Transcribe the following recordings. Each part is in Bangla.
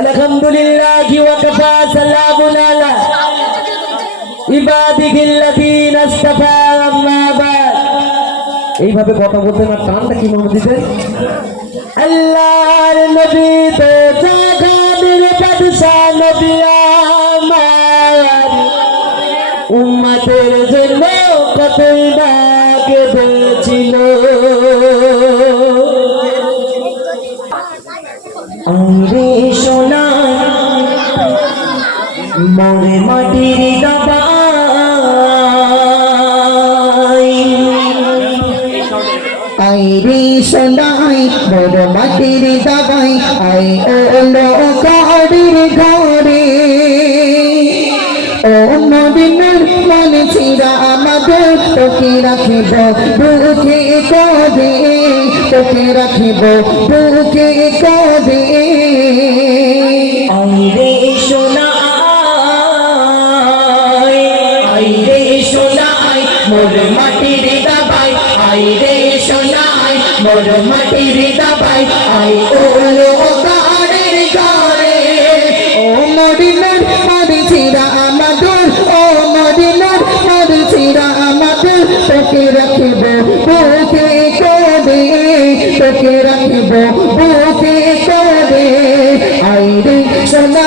আলহামদুলিল্লাহি ওয়া কাফা সালামুন আলা ইবাদিহিল্লাযীনা ইসতাফা আম্মা বাদ। এইভাবে কথা বলতে না টানটা কি মনে দিতেন? আল্লাহর নবী তো জাগানের বাদশা নবী আমার, উম্মতের জন্য কতই না কেঁদেছিল। আরে সোনা মরে মাটির দাবাই, আইরে সোনাই বড় মাটির দাবাই, আই ওলো কাড়ির ঘরে ও মদিনার মনে ছিড়া আমাদের, তোকে রাখিব বুকে কদে, তোকে রাখিব বুকে কদে। আইরে সোনা আইরে সোনাই মোর মাটির দাবাই, আইরে সোনাই মোর মাটির দাবাই, আই ওলো কাড়ির ঘরে ও মদিনার মনে ছিড়া আমাদের, ও মদিনার মনে ছিড়া আমাদের, তোকে রাখিব বুকে কদে, তোকে রাখিব বুকে কদে। আইরে সোনা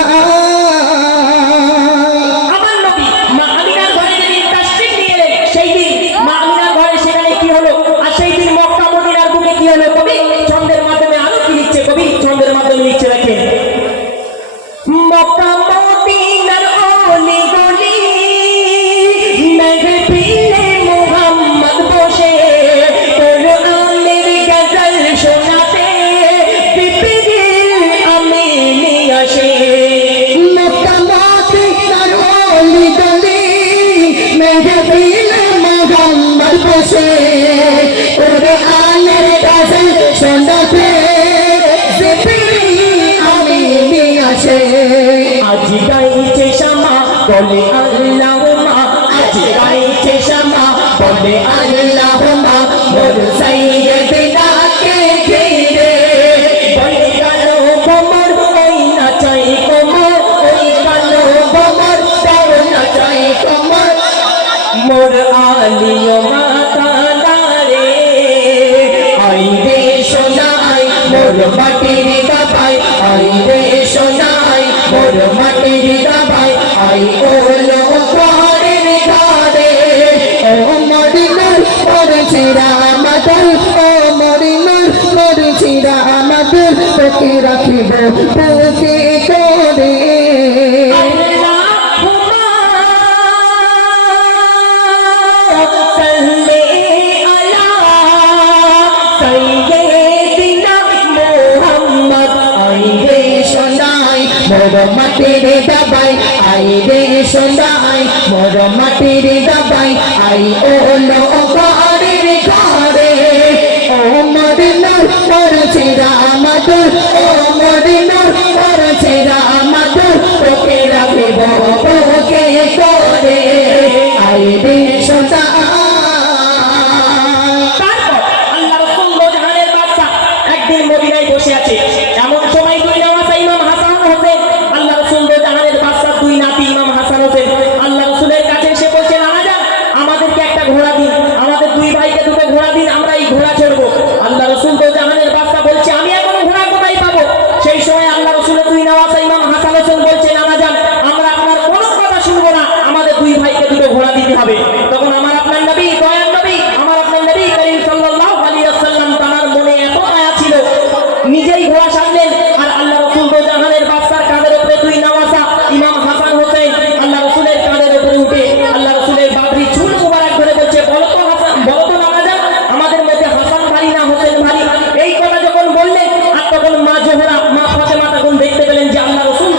আমার নবী মা আমিনার ঘরে যেদিন তাশরীফ নিয়ে এলেন, সেই দিন মা আমিনার ঘরে সেখানে কি হলো, আর সেই দিন মক্কা মদিনার বুকে কি হলো, কবি ছন্দের মাধ্যমে আরো কি লিখছে, কবি ছন্দের মাধ্যমে লিখছে, দেখেন মক্কা মদিনার অলি গলি মেহফিলে মুহাম্মদ বসে কোরআনের গজল শোনাতে জিবরিল আমিন আসে। মক্কাতে তার অলি গলি মেহফিলে মুহাম্মদ বসে কোরআনের গজল শোনাতে জিবরিল আমিন আসে। আজ গাইছে শামা বলে আল্লাহুম্মা, আজ গাইছে শামা বলে আল্লাহুম্মা, মোর সাইয়্যিদিনাকে ঘিরে বলে কালো কোমর ওই নাচাই কোমর, ওই কালো কোমর তাও নাচাই কোমর, মোর আলিও মাতা দারে আইরে সোনাই মোর মাটির দাবাই, আইরে সোনাই মোর মাটির দাবাই, আই ওলো কাড়ির ঘরে ও মদিনার মরে ছিড়া আমাদের, ও মদিনার মরে ছিড়া আমাদের, তোকে রাখিব বুকে করে। মোর মাটির দাবাই, আইরে সোনাই মোর মাটির দাবাই, আই ওলো কাড়ির ঘরে ও মদিনার মরে ছিড়া আমাদের, ও মদিনার মরে ছিড়া আমাদের, তোকে রাখিব বুকে করে। আইরে সোনাই। তারপর আল্লাহ রাসূল জাহানের বাদশা একদিন মদিনায় বসে আছে, এমন সময় দুই নওয়াসা ইমাম হাসান হোসেন, আল্লাহ রাসূল জাহানের বাদশা দুই নাতি ইমাম হাসান হোসেন আল্লাহ রাসূলের কাছে এসে বলছে, নানা যান আমাদেরকে একটা ঘোড়া দিন, আমাদের দুই ভাইকে দুটো ঘোড়া দিন, আমরা এই ঘোড়া চড়বো। আল্লাহ রাসূল জাহানের বাদশা বলছে, আমি এখন ঘোড়া কোথায় পাবো? সেই সময় আল্লাহ রাসূলের দুই নওয়াসা ইমাম হাসান হোসেন বলছে, নানা যান আমরা আপনার কোনো কথা শুনবো না, আমাদের দুই ভাইকে দুটো ঘোড়া দিতে হবে। তখন আমার আপনার নবী, দয়ার নবী, আমার আপনার নবী করিম সাল্লাল্লাহু আলাইহি ওয়াসাল্লাম তার মনে এত মায়া ছিল, নিজেই ঘোড়া সাজলেন, আর আল্লাহ রাসূল জাহানের বাদশার কাঁধের উপরে দুই নওয়াসা ইমাম হাসান হোসেন আল্লাহ রাসূলের কাঁধের উপরে উঠে আল্লাহ রাসূলের বাবরি চুল মুবারক ধরে বলছে, বলো তো হাসান, বলো তো নানা যান আমাদের মধ্যে হাসান ভারী না হোসেন ভারী? এই কথা যখন বললেন, আর তখন মা জোহরা মা ফাতেমা তখন দেখতে পেলেন যে আল্লাহ রাসূল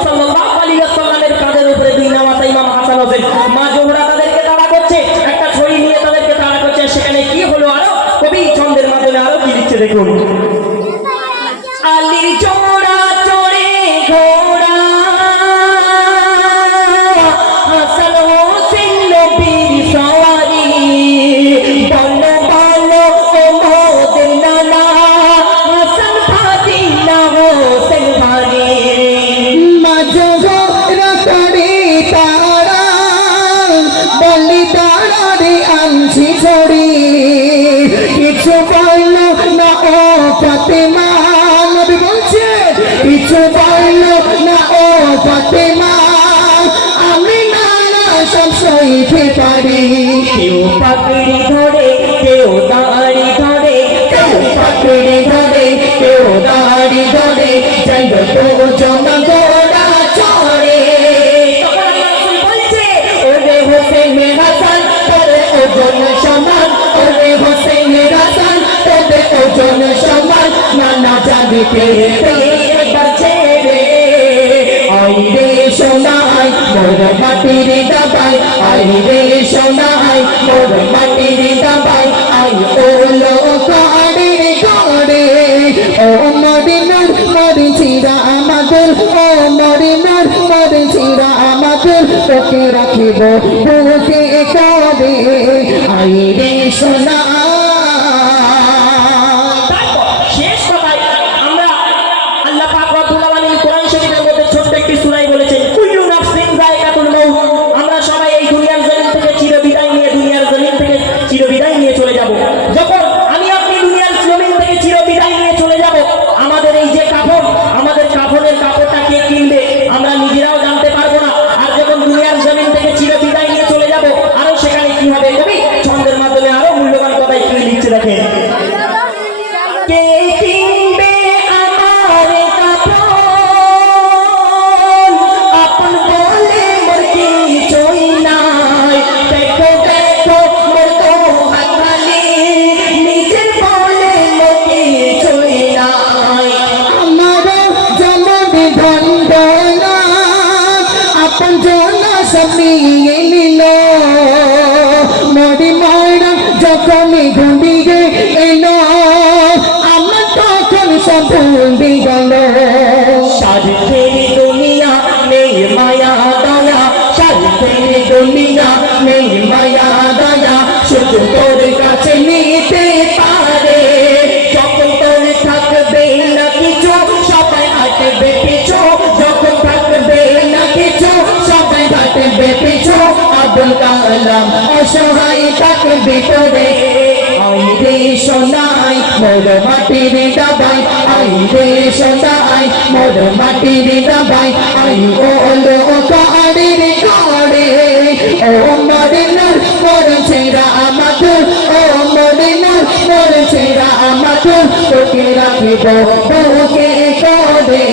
কাঞ্চি ছড়ি কিছু বলল না ও ফাতেমা নবী বলছে কিছু বলল না ও ফাতেমা আমি না সব সইতে পারি কেউ পাকড়ি ধরে কেউ দাড়ি ধরে কেউ পাকড়ে ধরে কেউ দাড়ি ধরে যাই তো জমা গোড়া চড়ে তখন আল্লাহ রাসূল বলছে ওরে হোসেন হাসান তোরে ওজন সমান ওরে হোসেন হাসান তোরে ওজন সমান নানা জানিতে বাঁচে রে আই রে সোনাই মোর মাটির দাবাই আই রে সোনাই মোর মাটির দাবাই আই ওলো কাড়ে কাড়ে ও মদিনার মরি চিরা আমাদের ও মদিনার মরি চিরা আমাদের তোকে রাখিব বুকে কাঁদে আই রে সোনা তারপর শেষ কথায় আমরা আল্লাহ পাক রব্বুল আলামিন কোরআন শরীফের মধ্যে ছোট্ট একটি সূরায় বলেছেন কুল্লু নাফসিন যায়কাতুল মাউত আমরা সবাই এই দুনিয়ার জমিন থেকে চিরবিদায় নিয়ে চলে যাব যখন আমি আপনি দুনিয়ার জমিন থেকে চিরবিদায় নিয়ে চলে যাব আমাদের এই যে কাফন আমাদের কাফনের কাপড়টা কে কিনবে আমরা নিজেরাও জানতে পারবো না আর যখন দুনিয়ার জমিন থেকে চিরবিদায় নিয়ে চলে যাব আরো সেখানে কি হবে কবি ছন্দের মাধ্যমে আরো মূল্যবান কথা কি লিখছে দেখেন কে কিনবে আমার কাপড় আপন বলে মোর কিছুই নাই দেখো দেখো মোর তো হাত খালি নিজের বলে মোর কিছুই নাই আমার যেমন ধন্দনা আপন জনা সব নিয়ে নিল মরি মরা যখন ঘুমিয়ে এলো আমার তখন সব ভুলে গেল স্বার্থের দুনিয়া নেই মায়া দয়া স্বার্থের দুনিয়া নেই মায়া দয়া শুধু তোর কাছে নিতে পারে যখন তোর থাকবে না কিছু সবাই হাঁটবে পিছু যখন থাকবে না কিছু সবাই হাঁটবে পিছু আব্দুল কালাম অসহায় থাকবে ভিতরে আই রে সোনাই মোর মাটির দাবাই আই রে সোনাই মোর মাটির দাবাই আই ওলো কাড়ে রে কাড়ে ও মদিনার মোর ছেড়া আমাকে ও মদিনার মোর ছেড়া আমাকে তোকে রাখিব বুকে কাঁদে